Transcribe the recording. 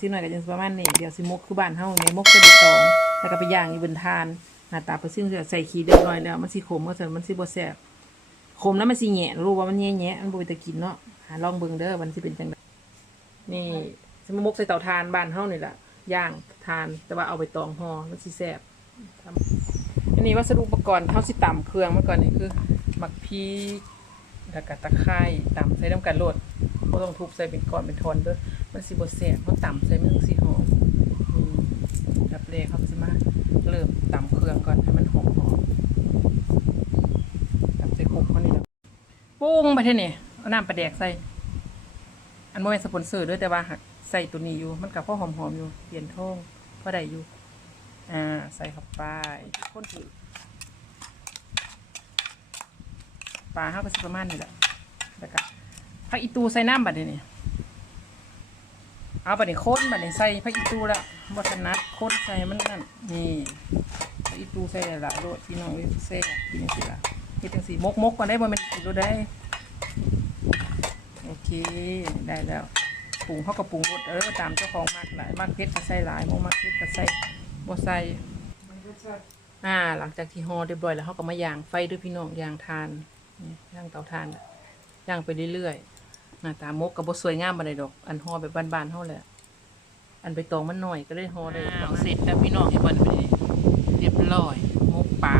สิหน่อยก็จังสิประมาณนี้เดี๋ยวสิมกคือบ้านเฮาในมกใส่ใบตองแล้วก็ไปย่างอยู่บนทานหน้าตาปอร์ซิ่งใส่ขี้เรียบร้อยแล้วมันสิขมก็เถอะมันสิบ่แซ่บขมแล้วมันสิแหะรู้ว่ามันแหะๆมันบ่เป็นตะกินเนาะหาลองเบิ่งเด้อมันสิเป็นจังไดนี่สิมามกใส่เตาถ่านบ้านเฮานี่ล่ะย่างทานแต่ว่าเอาไปตองห่อมันสิแซ่บอันนี้วัสดุอุปกรณ์เฮาสิตำเครื่องมาก่อนนี่คือหมักพริกแล้วก็ตะไคร้ตำใส่น้ำกันโลด บ่ต้องทุบใส่เป็นก้อนเป็นทอนเด้อมันสิบ่แซ่บเพราะต่ำใส่มันสิหอมอืมดับเลเขาสิมาเริ่มตำเครื่องก่อนให้มันหอมหอมตำใส่คุกเขานี่แล้วปรุงไปเท่นี่เอาน้ำปลาแดกใส่ อันบ่แม่นสปอนเซอร์ด้อแต่ว่าหักใส่ตัวนี้อยู่ มันก็พอหอมๆอยู่เปลี่ยนทองพอได้อยู่ อ่า ใส่เข้าไปคนถือปลาเฮาก็สิประมาณนี้แหละแล้วก็ ผักอีตูใส่น้ำบัดนี้นี่เอาบัดนี้โค้นบัดนี้ใส่ผักอีตูละบัถนัดโค้นใส่มันนั่นนี่ผักอีตูใส่ละโรดพี่น้องเอ้ยแซ่บกินจังซี่ละเฮ็ดจังซี่มกมกก่อนได้บ่ม่นกินรู้ได้โอเคได้แล้วปรุงเฮาก็ปรุงรสเออตามเจ้าของมักหลายมักเผ็ดก็ใส่หลายมักเผ็ดก็ใส่บ่ใส่อ่าหลังจากที่ห่อเรียบร้อยแล้วเฮาก็มาย่างไฟด้วยพี่น้องย่างทานย่างเตาถ่านอะย่างไปเรื่อยๆ หน้าตามกกับบสวยงามบันไดดอก อันห่อแบบบานๆเท่าแหละอันไปตองมันหน่อยก็เลยห่อได้เสร็จแล้วพี่น้องให้เบิ่นไปเรียบร้อยมกปลา